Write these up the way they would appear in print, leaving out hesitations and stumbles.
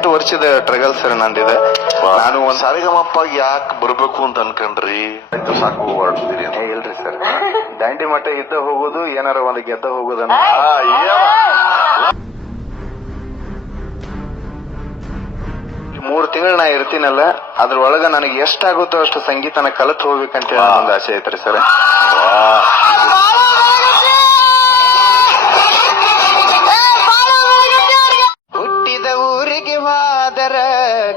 8 ವರ್ಷದ ಟ್ರಗಲ್ ಸರ್ ನಂದಿದೆ. ನಾನು ಒಂದ್ ಸಾರಿಗಮಪ್ಪ ಯಾಕೆ ಬರ್ಬೇಕು ಅಂತ ಅನ್ಕೊಂಡ್ರಿ? ಸಾಕು ಹೊರಡ್ತೀರಿ? ಇಲ್ರಿ ಸರ್, ದಾಂಡಿ ಮಠ ಇದ್ದ ಹೋಗೋದು, ಏನಾರ ಒಂದು ಗೆದ್ದ ಹೋಗೋದನ್ನ. 3 ತಿಂಗಳು ನಾ ಇರ್ತೀನಲ್ಲ, ಅದ್ರೊಳಗ ನನಗೆ ಎಷ್ಟಾಗುತ್ತೋ ಅಷ್ಟು ಸಂಗೀತನ ಕಲಿತು ಹೋಗ್ಬೇಕಂತ ಒಂದು ಆಸೆ ಐತ್ರಿ ಸರ್. ಹುಟ್ಟಿದ ಊರಿಗೆ ಹೋದರ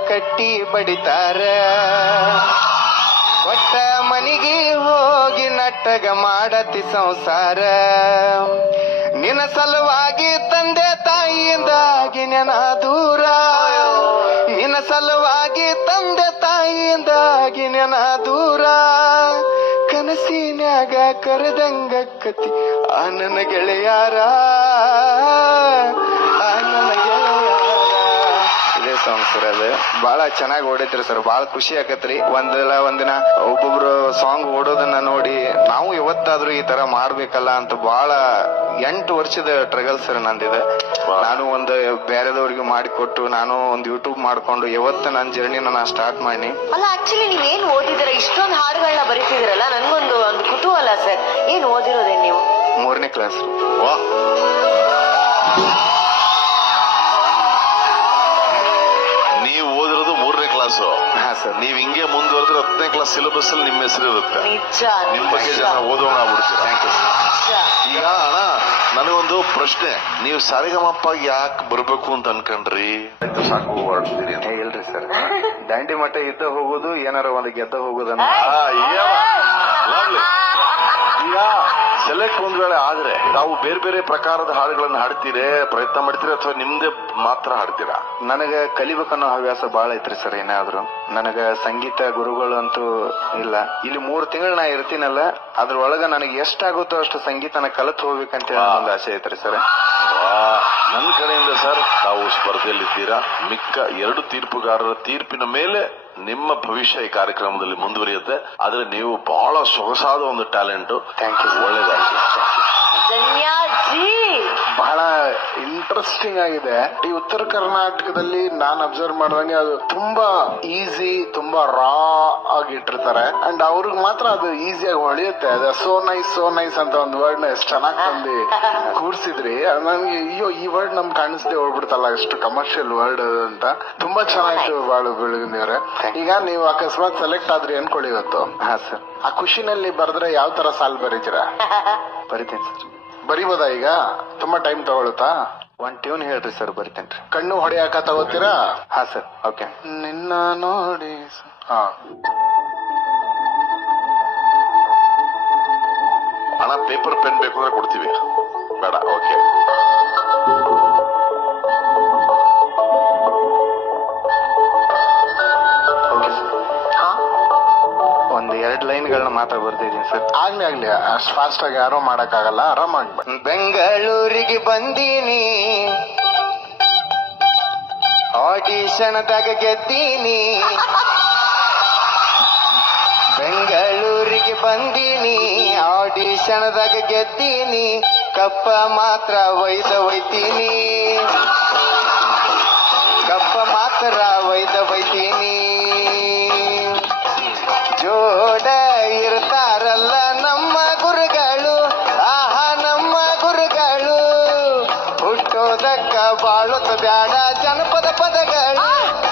ಕಟ್ಟಿ ಬಡಿತಾರ, ಒಟ್ಟ ಮನಿಗೆ ಹೋಗಿ ನಟ್ಟಗ ಮಾಡತಿ ಸಂಸಾರ. ನಿನ್ನ ಸಲುವಾಗಿ ತಂದೆ ತಾಯಿಯಿಂದಾಗಿ ನೆನ ದೂರ, ನಿನ್ನ ಸಲುವಾಗಿ ತಂದೆ ತಾಯಿಯಿಂದಾಗಿ ನೆನ ದೂರ. ಕನಸಿನ್ಯಾಗ ಕರೆದಂಗ ಕತಿ ಆ ನನ್ನ ಗೆಳೆಯಾರ, ಆ ನನ್ನ ಗೆಳೆಯಾರ. ಇದೇ ಸಾಂಗ್ ಸರ್, ಅದು ಬಹಳ ಚೆನ್ನಾಗಿ ಓಡೈತ್ರಿ ಸರ್, ಬಹಳ ಖುಷಿ ಆಕತ್ರಿ. ಒಂದಿನ ಒಬ್ಬೊಬ್ರು ಸಾಂಗ್ ಓಡೋದನ್ನ ನೋಡಿ ನಾವು ಯಾವತ್ತಾದ್ರೂ ಈ ತರ ಮಾಡ್ಬೇಕಲ್ಲ ಅಂತ ಬಹಳ 8 ವರ್ಷದ ಟ್ರಗಲ್ ಸರ್ ನಂದಿದೆ. ನಾನು ಒಂದು ಬೇರೆದವ್ರಿಗೆ ಮಾಡಿಕೊಟ್ಟು ನಾನು ಒಂದು ಯೂಟ್ಯೂಬ್ ಮಾಡ್ಕೊಂಡು ಯಾವತ್ತ ನನ್ನ ಜರ್ನಿನ ನಾ ಸ್ಟಾರ್ಟ್ ಮಾಡಿ. ಅಲ್ಲ, ಆಕ್ಚುಲಿ ನೀವ್ ಏನ್ ಓದಿದಿರ? ಇಷ್ಟೊಂದು ಹಾಡುಗಳನ್ನ ಬರೀತಿದಿರಲ್ಲ, ನನ್ಗೊಂದು ಕುತೂಹಲ ಸರ್. ಏನ್ ಓದಿರೋದೇ ನೀವು? 3ನೇ ಕ್ಲಾಸ್. ನೀವು ಓದಿರೋದು 3ನೇ ಕ್ಲಾಸು? ಹಾ ಸರ್. ನೀವ್ ಹಿಂಗೆ ಮುಂದುವರೆದ್ರೆ 10ನೇ ಕ್ಲಾಸ್ ಸಿಲೆಬಸ್ ಅಲ್ಲಿ ನಿಮ್ಮ ಹೆಸರು ಇರುತ್ತೆ. ನಿಮ್ ಬಗ್ಗೆ ಜನ ಓದೋಣ ಆಗ್ಬಿಡ್ತೀರ. ಈಗ ಅಣ್ಣ, ನನಗೊಂದು ಪ್ರಶ್ನೆ, ನೀವು ಸಾರಿಗಮಪ್ಪ ಯಾಕೆ ಬರ್ಬೇಕು ಅಂತ ಅನ್ಕೊಂಡ್ರಿ? ಸಾಕು ಹೊರಡ್ತೀರಿ? ಇಲ್ರಿ ಸರ್, ದಾಂಡಿ ಮಠ ಇದ್ದ ಹೋಗೋದು, ಏನಾರ ಒಂದು ಗೆದ್ದ ಹೋಗೋದನ್ನ. ಈಗ ಸೆಲೆಕ್ಟ್ ಒಂದ್ ವೇಳೆ ಆದ್ರೆ ತಾವು ಬೇರೆ ಬೇರೆ ಪ್ರಕಾರದ ಹಾಡುಗಳನ್ನ ಹಾಡ್ತೀರೇ, ಪ್ರಯತ್ನ ಮಾಡ್ತೀರಾ, ಅಥವಾ ನಿಮ್ದೇ ಮಾತ್ರ ಹಾಡ್ತೀರಾ? ನನಗ ಕಲಿಬೇಕನ್ನೋ ಹವ್ಯಾಸ ಬಹಳ ಐತ್ರಿ ಸರ್. ಏನಾದ್ರು ನನಗ ಸಂಗೀತ ಗುರುಗಳು ಅಂತೂ ಇಲ್ಲ. ಇಲ್ಲಿ 3 ತಿಂಗಳು ನಾ ಇರ್ತೀನಲ್ಲ, ಅದ್ರೊಳಗ ನನಗೆ ಎಷ್ಟಾಗುತ್ತೋ ಅಷ್ಟು ಸಂಗೀತನ ಕಲಿತು ಹೋಗ್ಬೇಕಂತ ಒಂದು ಆಸೆ ಐತ್ರಿ ಸರ್. ನನ್ನ ಕಡೆಯಿಂದ ಸರ್, ತಾವು ಸ್ಪರ್ಧೆಯಲ್ಲಿದ್ದೀರಾ. ಮಿಕ್ಕ 2 ತೀರ್ಪುಗಾರರ ತೀರ್ಪಿನ ಮೇಲೆ ನಿಮ್ಮ ಭವಿಷ್ಯ ಈ ಕಾರ್ಯಕ್ರಮದಲ್ಲಿ ಮುಂದುವರಿಯುತ್ತೆ. ಆದ್ರೆ ನೀವು ಬಹಳ ಸೊಗಸಾದ ಒಂದು ಟ್ಯಾಲೆಂಟ್. Thank you. ಒಳ್ಳೇದಾಗ್ಲಿ. ಬಹಳ ಇಂಟ್ರೆಸ್ಟಿಂಗ್ ಆಗಿದೆ. ಈ ಉತ್ತರ ಕರ್ನಾಟಕದಲ್ಲಿ ನಾನು ಅಬ್ಸರ್ವ್ ಮಾಡಿದಂಗೆ ಅದು ತುಂಬಾ ಈಸಿ, ತುಂಬಾ ರಾ ಆಗಿ ಇಟ್ಟಿರ್ತಾರೆ. ಅಂಡ್ ಅವ್ರಿಗೆ ಮಾತ್ರ ಅದು ಈಸಿಯಾಗಿ ಹೊಳೆಯುತ್ತೆ. ಅದು ಸೋ ನೈಸ್ ಅಂತ ಒಂದು ವರ್ಡ್ ನ ಎಷ್ಟು ಚೆನ್ನಾಗಿ ತಂದು ಕೂರ್ಸಿದ್ರಿ. ನನ್ಗೆ ಅಯ್ಯೋ, ಈ ವರ್ಡ್ ನಮ್ಗೆ ಕಾಣಿಸ್ದೆ ಹೋಗ್ಬಿಡ್ತಲ್ಲ, ಎಷ್ಟು ಕಮರ್ಷಿಯಲ್ ವರ್ಡ್ ಅಂತ. ತುಂಬಾ ಚೆನ್ನಾಗಿತ್ತು ಬಾಳು ಬೆಳಗಿನವ್ರೆ. ಈಗ ನೀವು ಅಕಸ್ಮಾತ್ ಸೆಲೆಕ್ಟ್ ಆದ್ರಿ ಅನ್ಕೊಳ್ಳಿ ಇವತ್ತು. ಹಾ ಸರ್. ಆ ಖುಷಿನಲ್ಲಿ ಬರೆದ್ರೆ ಯಾವ ತರ ಸಾಲ್ ಬರೀತೀರಾ? ಬರಿತೇನೆ ಸರ್. ಬರಿಬೋದಾ? ಈಗ ತುಂಬಾ ಟೈಮ್ ತಗೊಳುತ್ತಾ? ಒಂದ್ ಟ್ಯೂನ್ ಹೇಳ್ರಿ ಸರ್, ಬರಿತೇನ್ರಿ. ಕಣ್ಣು ಹೊಡೆಯಾಕ ತಗೋತೀರಾ? ಹಾ ಸರ್. ಓಕೆ. ನಿನ್ನ ನೋಡಿ. ಹಾ, ಹಣ ಪೇಪರ್ ಪೆನ್ ಬೇಕು ಅಂದ್ರೆ ಕೊಡ್ತೀವಿ. ಬೇಡ? ಓಕೆ. ಒಂದ್ 2 ಲೈನ್ಗಳನ್ನ ಮಾತ್ರ ಬರ್ತಿದೀನಿ ಸರ್. ಆಗ್ಲಿ ಅಷ್ಟ್ ಫಾಸ್ಟ್ ಆಗಿ ಯಾರೋ ಮಾಡಕ್ ಆಗಲ್ಲ, ಆರಾಮಾಗಿ. ಬೆಂಗಳೂರಿಗೆ ಬಂದೀನಿ, ಆಡಿಷನ್ದಾಗ ಗೆದ್ದೀನಿ. ಬೆಂಗಳೂರಿಗೆ ಬಂದೀನಿ, ಆಡಿಷನ್ದಾಗ ಗೆದ್ದೀನಿ. ಕಪ್ಪ ಮಾತ್ರ ಒಯ್ತೀನಿ, ಕಪ್ಪ ಮಾತ್ರ ಒಯ್ತೀನಿ. ಜೋಡ ಇರ್ತಾರಲ್ಲ ನಮ್ಮ ಗುರುಗಳು, ಆಹಾ ನಮ್ಮ ಗುರುಗಳು. ಹುಟ್ಟೋದಕ್ಕ ಬಾಳುತ್ತ ಬ್ಯಾಡ ಜನಪದ ಪದಗಳು,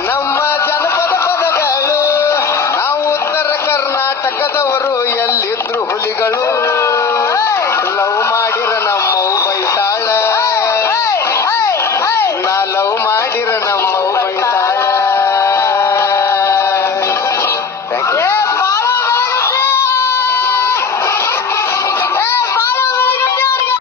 ನಮ್ಮ ಜನಪದ ಪದಗಳು. ನಾವು ಉತ್ತರ ಕರ್ನಾಟಕದವರು, ಎಲ್ಲಿದ್ರು ಹುಲಿಗಳು.